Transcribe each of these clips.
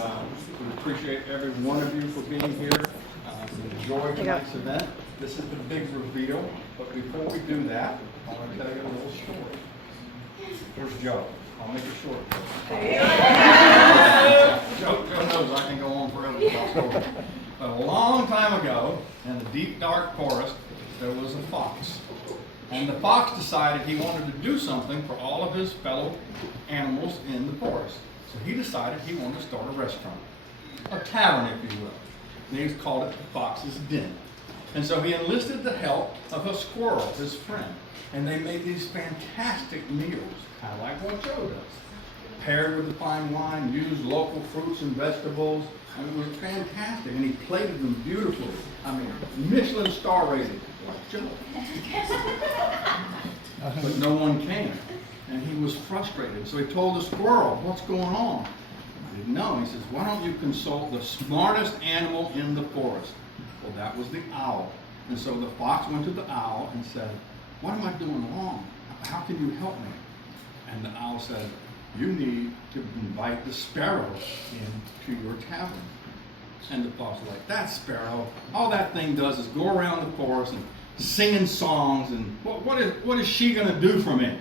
And we appreciate every one of you for being here. Enjoy tonight's event. This is the big reveal, but before we do that, I want to tell you a little story. Here's Joe. I'll make it short. Joe knows I can go on forever about stories. But a long time ago, in the deep dark forest, there was a fox. And the fox decided he wanted to do something for all of his fellow animals in the forest. So he decided he wanted to start a restaurant, a tavern, if you will. And he called it the Fox's Den. And so he enlisted the help of a squirrel, his friend. And they made these fantastic meals, kind of like what Joe does. Paired with the fine wine, used local fruits and vegetables. I mean, it was fantastic. And he plated them beautifully. I mean, Michelin star rated, like Joe. But no one came. And he was frustrated. So he told the squirrel, "What's going on?" He didn't know. He says, "Why don't you consult the smartest animal in the forest?" Well, that was the owl. And so the fox went to the owl and said, "What am I doing wrong? How can you help me?" And the owl said, "You need to invite the sparrow into your tavern." And the fox was like, "That sparrow, all that thing does is go around the forest and singing songs, and what is she going to do for me?"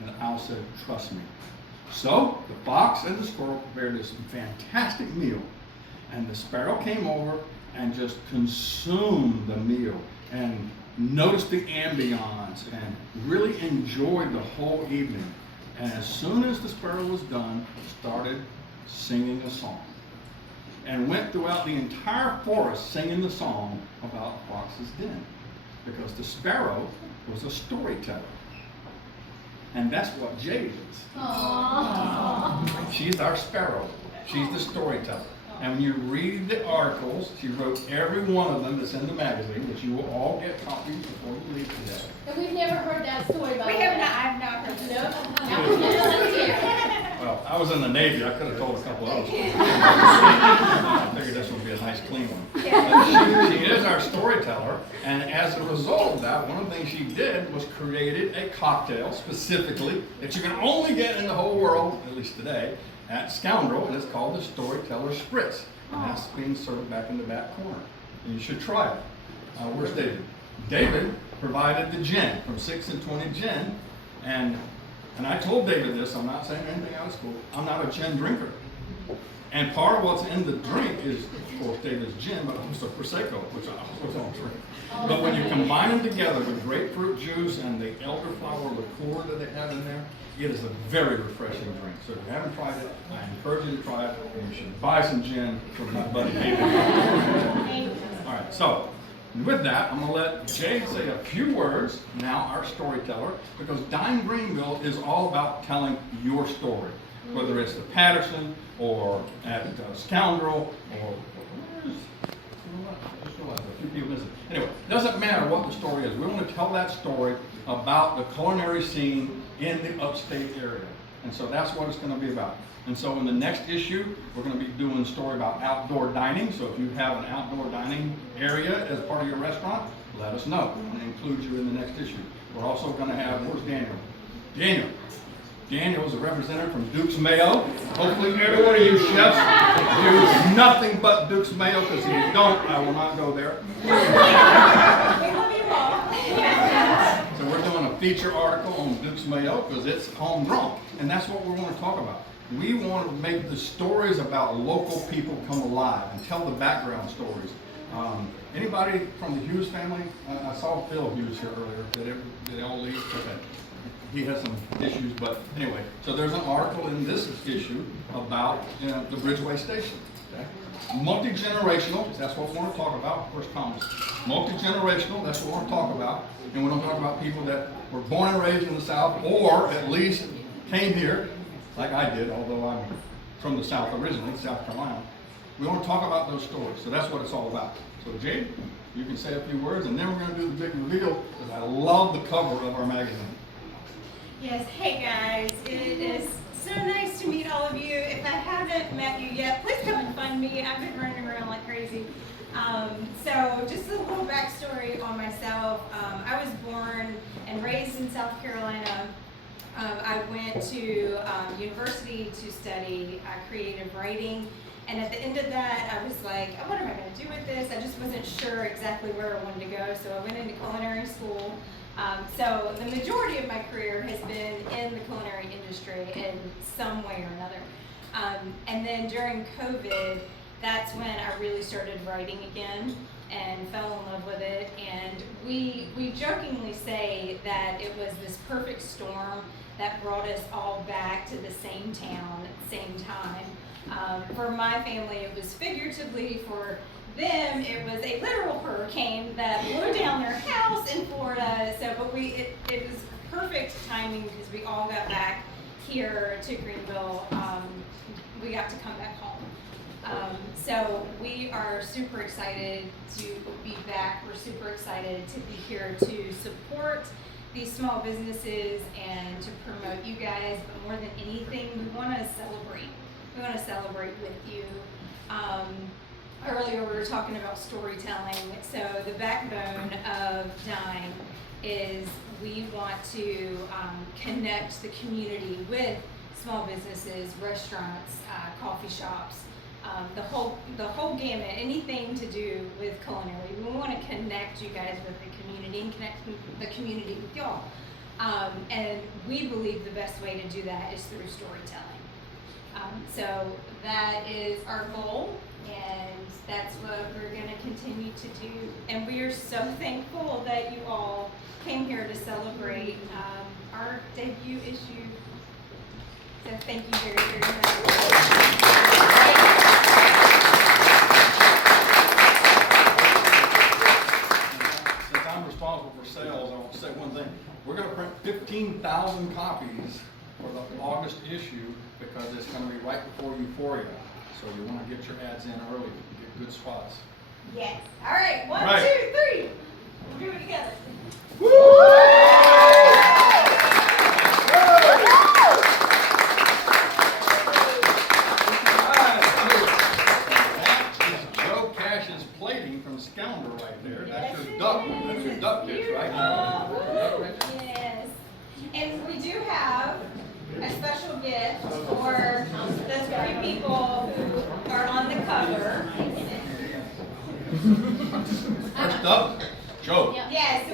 And the owl said, "Trust me." So the fox and the squirrel prepared this fantastic meal. And the sparrow came over and just consumed the meal and noticed the ambiance and really enjoyed the whole evening. And as soon as the sparrow was done, started singing a song. And went throughout the entire forest singing the song about the Fox's Den. Because the sparrow was a storyteller. And that's what Jade is. Aww. She's our sparrow. She's the storyteller. And when you read the articles, she wrote every one of them that's in the magazine, that you will all get copies before you leave today. And we've never heard that story about We have not, I've not heard No. Well, I was in the Navy. I could have told a couple others. I figured this would be a nice clean one. But she is our storyteller, and as a result of that, one of the things she did was created a cocktail specifically that you can only get in the whole world, at least today, at Scoundrel, and it's called the Storyteller Spritz. And that's being served back in the back corner. And you should try it. Where's David? David provided the gin from 6 and 20 gin, and I told David this, I'm not saying anything out of school, I'm not a gin drinker. And part of what's in the drink is, of course, David's gin, but also Prosecco, which I also don't drink. But when you combine them together with grapefruit juice and the elderflower liqueur that they have in there, it is a very refreshing drink. So if you haven't tried it, I encourage you to try it, and you should buy some gin from my buddy David. All right, so with that, I'm going to let Jade say a few words, now our storyteller, because DINE-Greenville is all about telling your story, whether it's the Patterson or at Scoundrel or a few people missing. Anyway, it doesn't matter what the story is. We want to tell that story about the culinary scene in the upstate area. And so that's what it's going to be about. And so in the next issue, we're going to be doing a story about outdoor dining. So if you have an outdoor dining area as part of your restaurant, let us know. We're going to include you in the next issue. We're also going to have, where's Daniel? Daniel is a representative from Duke's Mayo. Hopefully every one of you chefs use nothing but Duke's Mayo, because if you don't, I will not go there. So we're doing a feature article on Duke's Mayo because it's homegrown, and that's what we want to talk about. We want to make the stories about local people come alive and tell the background stories. Anybody from the Hughes family? I saw Phil Hughes here earlier. Did they all leave? Okay. He has some issues, but anyway, so there's an article in this issue about the Bridgeway Station. Okay? Multi-generational, that's what we want to talk about. Where's Thomas? Multi-generational, that's what we want to talk about. And we don't talk about people that were born and raised in the South, or at least came here, like I did, although I'm from the South originally, South Carolina. We want to talk about those stories, so that's what it's all about. So Jade, you can say a few words, and then we're going to do the big reveal, because I love the cover of our magazine. Yes, hey guys, it is so nice to meet all of you. If I haven't met you yet, please come and find me. I've been running around like crazy. So just a little backstory on myself. I was born and raised in South Carolina. I went to university to study creative writing, and at the end of that, I was like, oh, what am I going to do with this? I just wasn't sure exactly where I wanted to go, so I went into culinary school. So the majority of my career has been in the culinary industry in some way or another. And then during COVID, that's when I really started writing again and fell in love with it. And we jokingly say that it was this perfect storm that brought us all back to the same town at the same time. For my family, it was figuratively. For them, it was a literal hurricane that blew down their house in Florida. So, but it was perfect timing because we all got back here to Greenville. We got to come back home. So we are super excited to be back. We're super excited to be here to support these small businesses and to promote you guys. But more than anything, we want to celebrate. We want to celebrate with you. Earlier we were talking about storytelling. So the backbone of DINE is we want to connect the community with small businesses, restaurants, coffee shops, the whole gamut, anything to do with culinary. We want to connect you guys with the community and connect the community with y'all. And we believe the best way to do that is through storytelling. So that is our goal, and that's what we're going to continue to do. And we are so thankful that you all came here to celebrate our debut issue. So thank you very, very much. Since I'm responsible for sales, I want to say one thing. We're going to print 15,000 copies for the August issue because it's going to be right before Euphoria. So you want to get your ads in early to get good spots. Yes. All right. One, Right. 2, 3. We'll do it together. Scoundrel right there. That's your duck. That's your duck dish, right? Yes. And we do have a special gift for the 3 people who are on the cover. First up, Joe. Yes.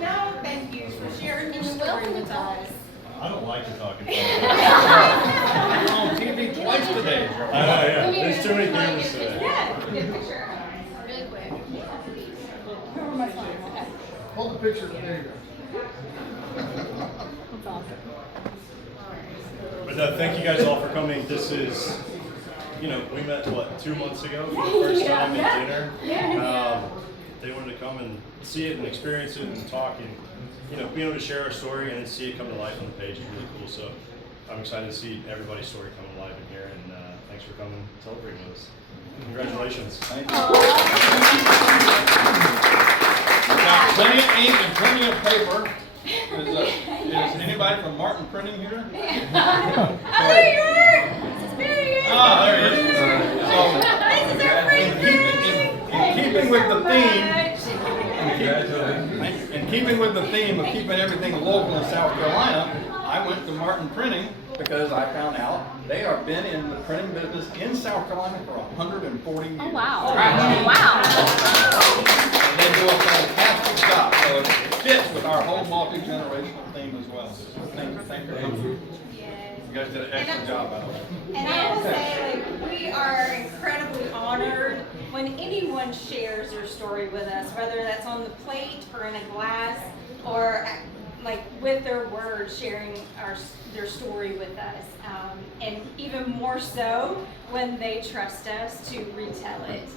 So thank you for sharing your story with us. I don't like to talk in You're on TV twice today. I know, yeah. There's too many cameras today. Yeah, get a picture. Really quick. Hold the picture. There you go. That's awesome. But thank you guys all for coming. This is, we met, 2 months ago for the first time at dinner. They wanted to come and see it and experience it and talk and, being able to share our story and then see it come to life on the page is really cool. So I'm excited to see everybody's story come alive in here, and thanks for coming and celebrating with us. Congratulations. Thank you. We've got plenty of ink and plenty of paper. Is anybody from Martin Printing here? Oh, there you are! There you are! Ah, there it is. This is our free In keeping with the theme, Congratulations. in keeping with the theme of keeping everything local in South Carolina, I went to Martin Printing because I found out they have been in the printing business in South Carolina for 140 years. Oh, wow. Wow. And they do a fantastic job, so it fits with our whole multi-generational theme as well. Thank you for coming. Yes. You guys did an excellent job, by the way. And I will say, we are incredibly honored when anyone shares their story with us, whether that's on the plate or in a glass, or with their words, sharing their story with us. And even more so when they trust us to retell it.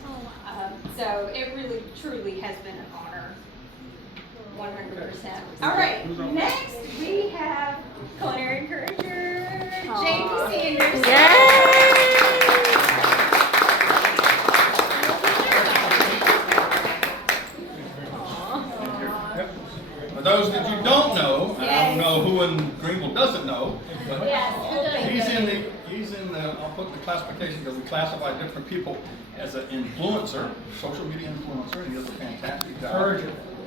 So it really, truly has been an honor. 100%. All right, next we have culinary encourager, Jamie Sanders. For those that you don't know, and I don't know who in Greenville doesn't know, but Yes, who doesn't? he's in the, I'll put the classification because we classify different people as an influencer, social media influencer, and he does a fantastic job.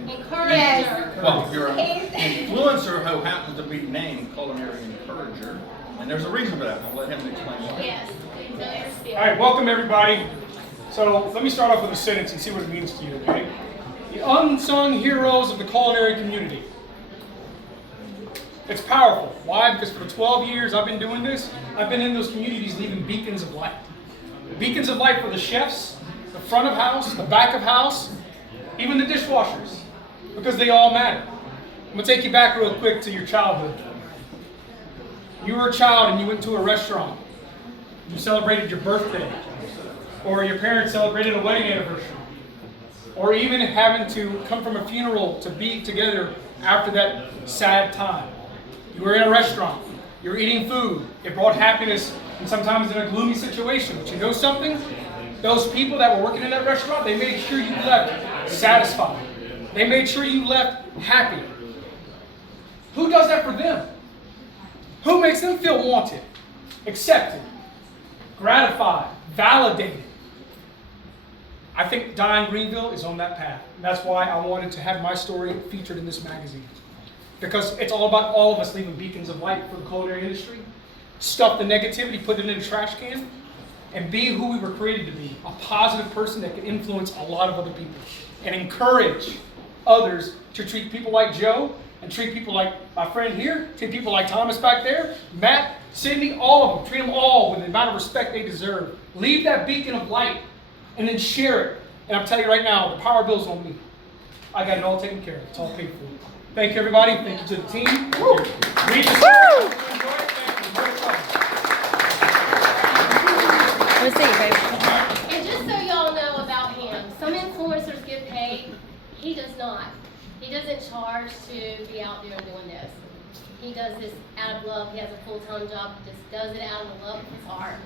Encourager. Well, you're an influencer who happens to be named culinary encourager, and there's a reason for that. I'll let him explain why. Yes. All right, welcome everybody. So let me start off with a sentence and see what it means to you, okay? The unsung heroes of the culinary community. It's powerful. Why? Because for the 12 years I've been doing this, I've been in those communities leaving beacons of light. Beacons of light for the chefs, the front of house, the back of house, even the dishwashers, because they all matter. I'm gonna take you back real quick to your childhood. You were a child and you went to a restaurant. You celebrated your birthday, or your parents celebrated a wedding anniversary, or even having to come from a funeral to be together after that sad time. You were in a restaurant, you were eating food, it brought happiness, and sometimes in a gloomy situation. But you know something? Those people that were working in that restaurant, they made sure you left satisfied. They made sure you left happy. Who does that for them? Who makes them feel wanted, accepted, gratified, validated? I think DINE-Greenville is on that path. And that's why I wanted to have my story featured in this magazine. Because it's all about all of us leaving beacons of light for the culinary industry. Stuff the negativity, put it in a trash can, and be who we were created to be. A positive person that can influence a lot of other people. And encourage others to treat people like Joe, and treat people like my friend here, treat people like Thomas back there, Matt, Cindy, all of them. Treat them all with the amount of respect they deserve. Leave that beacon of light and then share it. And I'm telling you right now, the power bill's on me. I got it all taken care of. It's all paid for. Thank you, everybody. Thank you to the team. Read the story. Enjoy it. Thank you. Let's see, baby. And just so y'all know about him, some influencers get paid. He does not. He doesn't charge to be out there doing this. He does this out of love. He has a full-time job. He just does it out of the love of his heart.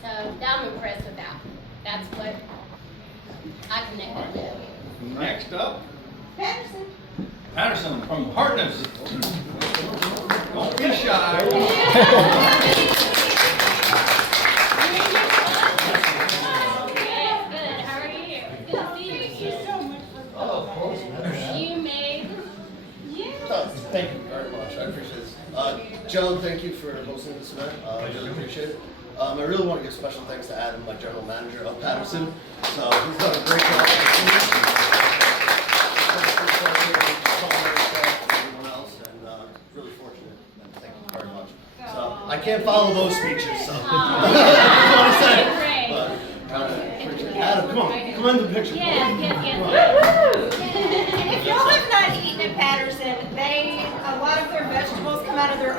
So I'm impressed with that. That's what I connected with. Next up, Patterson. Patterson from Hartness. Don't be shy. Good. How are you? Good to see you again. You made. Thank you very much. I appreciate it. Joe, thank you for hosting this event. I really appreciate it. I really want to give special thanks to Adam, my general manager of Patterson. So he's done a great job. Everyone else, and really fortunate. And thank you very much. So I can't follow those speeches. So that's what I said. But Adam, come on in the picture. Yes. And if y'all have not eaten at Patterson, a lot of their vegetables come out of their